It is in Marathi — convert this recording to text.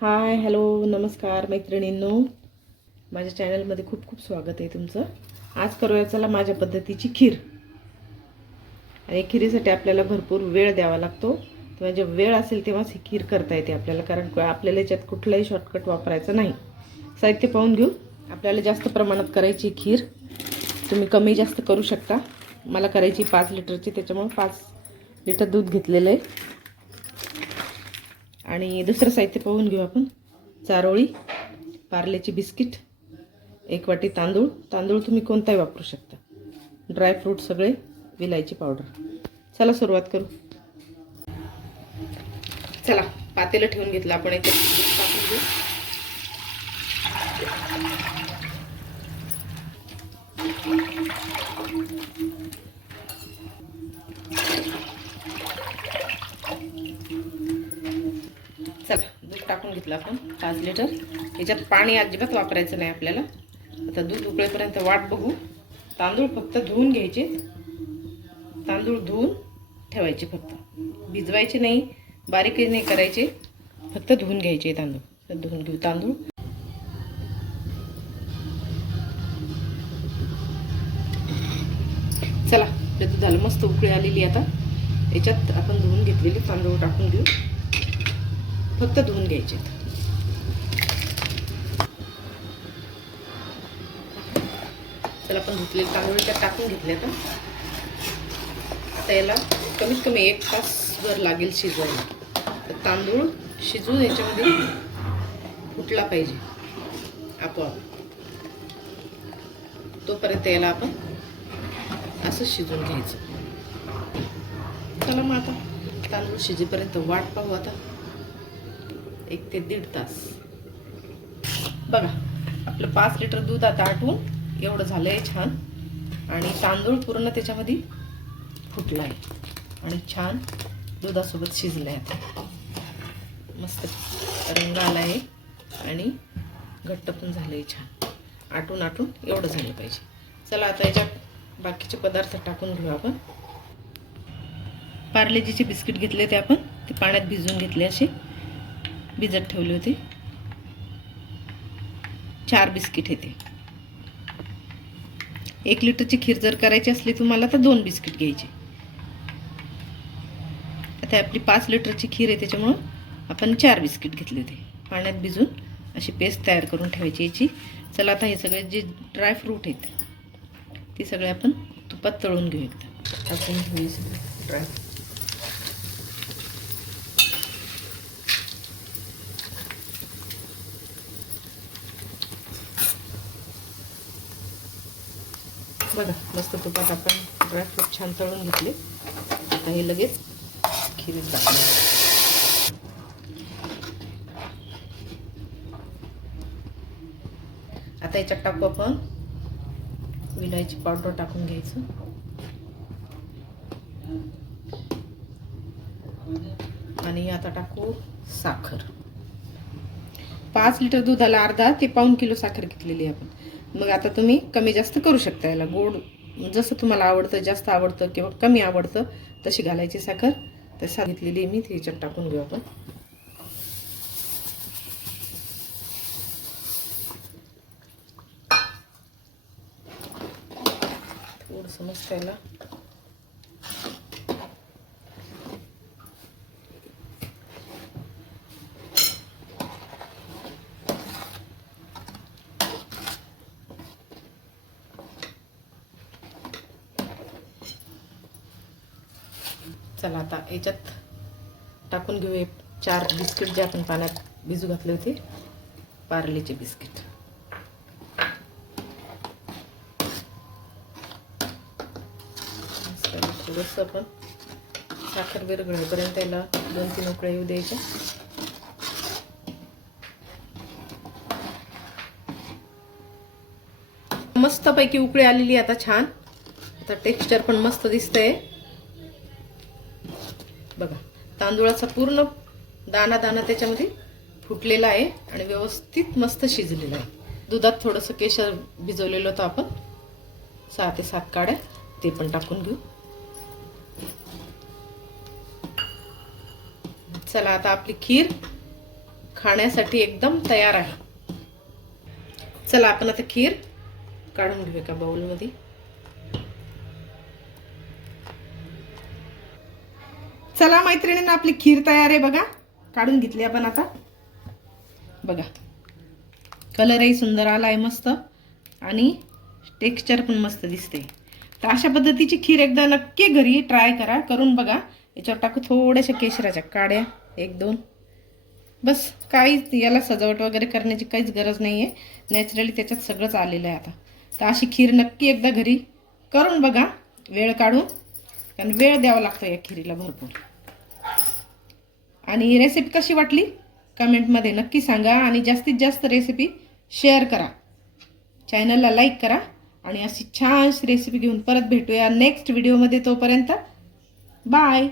हाय हॅलो नमस्कार मैत्रिणींनो, माझ्या चॅनलमध्ये खूप खूप स्वागत आहे तुमचं. आज करूया चला माझ्या पद्धतीची खीर. आणि खीरीसाठी आपल्याला भरपूर वेळ द्यावा लागतो. तेव्हा जेव्हा वेळ असेल तेव्हाच ही खीर करता येते आपल्याला, कारण आपल्याला याच्यात कुठलाही शॉर्टकट वापरायचं नाही. साहित्य पाहून घेऊ. आपल्याला जास्त प्रमाणात करायची खीर, तुम्ही कमी जास्त करू शकता. मला करायची 5 लिटरची, त्याच्यामुळे 5 लिटर दूध घेतलेलं आहे. आणि दुसरं साहित्य पाहून घेऊ आपण. चारोळी, पार्लेची बिस्किट, 1 वाटी तांदूळ. तांदूळ तुम्ही कोणताही वापरू शकता. ड्रायफ्रूट सगळे, विलायची पावडर. चला सुरुवात करू. चला पातेलं ठेवून घेतलं आपण. याच्यात दूध टाकून घेऊ. चला दूध टाकून घेतलं आपण 5 लिटर. याच्यात पाणी अजिबात वापरायचं नाही आपल्याला. आता दूध उकळेपर्यंत वाट बघू. तांदूळ फक्त धुवून घ्यायचे. तांदूळ धुवून ठेवायचे, फक्त भिजवायचे नाही, बारीकही नाही करायचे, फक्त धुवून घ्यायचे तांदूळ. धुवून घेऊ तांदूळ. चला आपलं दूध झालं, मस्त उकळी आलेली. आता याच्यात आपण धुवून घेतलेले तांदूळ टाकून घेऊ. फक्त धुवून घ्यायचे. चला आपण धुतलेले तांदूळ त्यात टाकून घेतले. आता याला कमीत कमी 1 तासभर लागेल शिजवायला. तर तांदूळ शिजून याच्यामध्ये फुटला पाहिजे आपोआप. तोपर्यंत याला आपण असं शिजून घ्यायचं. चला मग आता तांदूळ शिजेपर्यंत वाट पाहू. आता 1 ते 1.5 तास. बघा आपलं 5 लिटर दूध आता आटून एवढं झालंय छान. आणि तांदूळ पूर्ण त्याच्यामध्ये फुटला आहे आणि छान दुधासोबत शिजलं आहे. आता मस्त रंग आला आहे आणि घट्ट पण झालं आहे छान. आटून एवढं झालं पाहिजे. चला आता याच्यात बाकीचे पदार्थ टाकून घेऊ आपण. पार्लेजीचे बिस्किट घेतले ते आपण, ते पाण्यात भिजवून घेतले, असे भिजत ठेवले होते. 4 बिस्किट येते. 1 लिटरची खीर जर करायची असली तुम्हाला तर 2 बिस्किट घ्यायचे. आता आपली 5 लिटरची खीर आहे, त्याच्यामुळं आपण 4 बिस्किट घेतले होते. पाण्यात भिजून अशी पेस्ट तयार करून ठेवायची याची. चला आता हे सगळे जे ड्रायफ्रूट आहेत ते सगळे आपण तुपात तळून घेऊ. एकदा टाकून घेऊ सगळे ड्रायफ्रूट. बघा मस्त तुपात आपण ड्रायफ्रूट छान तळून घेतले. आता हे लगेच खीरीत टाकले. आता याच्यात टाकू आपण विलायची पावडर टाकून घ्यायचं. आणि आता टाकू साखर. 5 लिटर दुधाला अर्धा ते पाऊण किलो साखर घेतलेली आपण. मग आता तुम्ही कमी जास्त करू शकता. याला गोड जसं तुम्हाला आवडतं, जास्त आवडतं किंवा कमी आवडतं तशी घालायची साखर. तर सांगितलेली मी ती याच्यात टाकून घेऊ आपण. थोडंसं मस्त याला चला आता याच्यात टाकून घेऊ 4 बिस्किट जे आपण पाण्यात भिजू घातले होते, पार्लेचे बिस्किट. थोडंसं आपण साखर विरघळेपर्यंत याला 2-3 उकळ्या येऊ द्यायच्या. मस्तपैकी उकळी आलेली आता छान. आता टेक्स्चर पण मस्त दिसतंय. बघा तांदूळाचा पूर्ण दाना त्याच्यामध्ये फुटलेला आहे आणि व्यवस्थित मस्त शिजलेला आहे. दुधात थोडंसं केशर भिजवलेलं होतं आपण, 6 ते 7 काड्या, ते पण टाकून घेऊ. चला आता आपली खीर खाण्यासाठी एकदम तयार आहे. चला आपण आता खीर काढून घेऊ एका बाउलमध्ये. चला मैत्रिणींना, आपली खीर तयार आहे बघा. काढून घेतली आपण आता. बघा कलरही सुंदर आलाय मस्त आणि टेक्स्चर पण मस्त दिसते. तर अशा पद्धतीची खीर एकदा नक्की घरी ट्राय करून बघा. याच्यावर टाकू थोड्याशा केशराच्या काड्या, 1-2, बस. काहीच याला सजावट वगैरे करण्याची काहीच गरज नाही आहे. नॅचरली त्याच्यात सगळंच आलेलं आहे आता. तर अशी खीर नक्की एकदा घरी करून बघा वेळ काढून, कारण वेळ द्यावा लागतो या खीरीला भरपूर. आणि रेसिपी कशी वाटली कमेंटमध्ये नक्की सांगा आणि जास्तीत जास्त रेसिपी शेअर करा. चॅनलला लाईक करा आणि अशी छानशी रेसिपी घेऊन परत भेटूया नेक्स्ट व्हिडिओमध्ये. तोपर्यंत बाय.